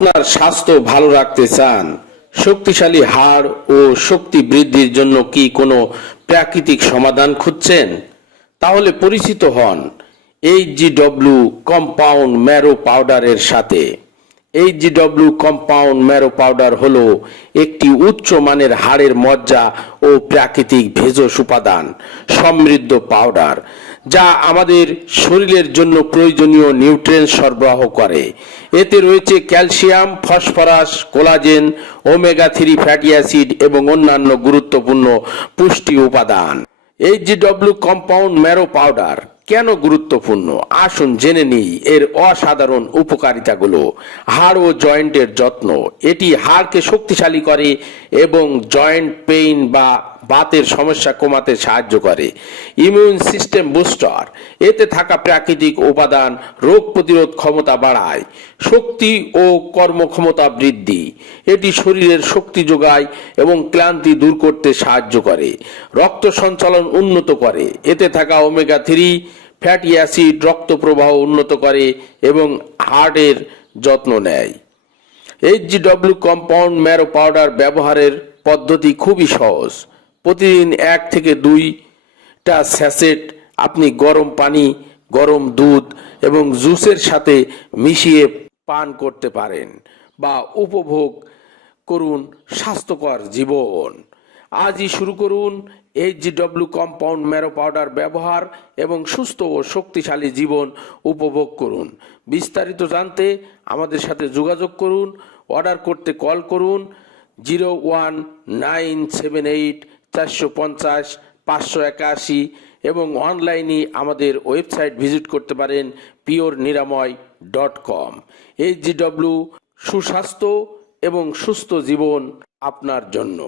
আপনার স্বাস্থ্য ভালো রাখতে চান, শক্তিশালী হাড় ও শক্তি বৃদ্ধির জন্য কি কোনো প্রাকৃতিক সমাধান খুঁজছেন? তাহলে পরিচিত হন H G W compound marrow পাউডারের সাথে। H G W compound marrow powder হল একটি উচ্চ মানের হাড়ের মজ্জা ও প্রাকৃতিক ভেষজ উপাদান, সমৃদ্ধ পাউডার। যা আমাদের শরীরের জন্য প্রয়োজনীয় নিউট্রিয়েন্ট সরবরাহ করে। এতে রয়েছে calcium, phosphorus, collagen, omega three fatty acid এবং অন্যান্য গুরুত্বপূর্ণ পুষ্টি উপাদান। H W compound marrow powder কেন গুরুত্বপূর্ণ? আসুন জেনে নিই এর অসাধারণ উপকারিতাগুলো। হাড় ও জয়েন্টের যত্ন। এটি হাড়কে শক্তিশালী করে এবং জয়েন্ট পেইন বা বাতের সমস্যা কমাতে সাহায্য করে। ইমিউন সিস্টেম বুস্টার এতে থাকা প্রাকৃতিক উপাদান রোগ প্রতিরোধ ক্ষমতা বাড়ায়, শক্তি ও কর্মক্ষমতা বৃদ্ধি। এটি শরীরের শক্তি যোগায় এবং ক্লান্তি দূর করতে সাহায্য করে, রক্ত সঞ্চালন উন্নত করে। এতে থাকা ওমেগা থ্রি ফ্যাটি অ্যাসিড রক্ত প্রবাহ উন্নত করে এবং হার্টের যত্ন নেয়। H G W compound marrow powder ব্যবহারের পদ্ধতি খুবই সহজ। প্রতিদিন এক থেকে দুইটা স্যাসেট আপনি গরম পানি, গরম দুধ এবং জুসের সাথে মিশিয়ে পান করতে পারেন বা উপভোগ করুন স্বাস্থ্যকর জীবন। আজই শুরু করুন H G W compound marrow powder ব্যবহার এবং সুস্থ ও শক্তিশালী জীবন উপভোগ করুন। বিস্তারিত জানতে আমাদের সাথে যোগাযোগ করুন, অর্ডার করতে কল করুন, zero one nine seven eight চারশো পঞ্চাশ, পাঁচশো একাশি এবং অনলাইনে আমাদের ওয়েবসাইট ভিজিট করতে পারেন pure Niramoy dot com. H G W সুস্বাস্থ্য এবং সুস্থ জীবন আপনার জন্য।